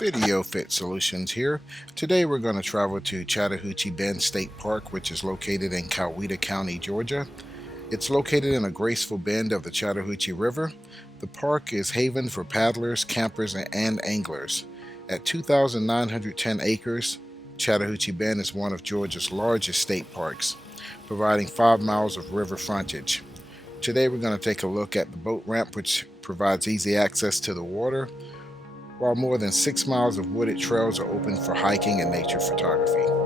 Video Fit Solutions here. Today we're going to travel to Chattahoochee Bend State Park, which is located in Coweta County, Georgia. It's located in a graceful bend of the Chattahoochee River. The park is haven for paddlers, campers, and anglers. At 2,910 acres, Chattahoochee Bend is one of Georgia's largest state parks, providing 5 miles of river frontage. Today we're going to take a look at the boat ramp, which provides easy access to the water, while more than 6 miles of wooded trails are open for hiking and nature photography.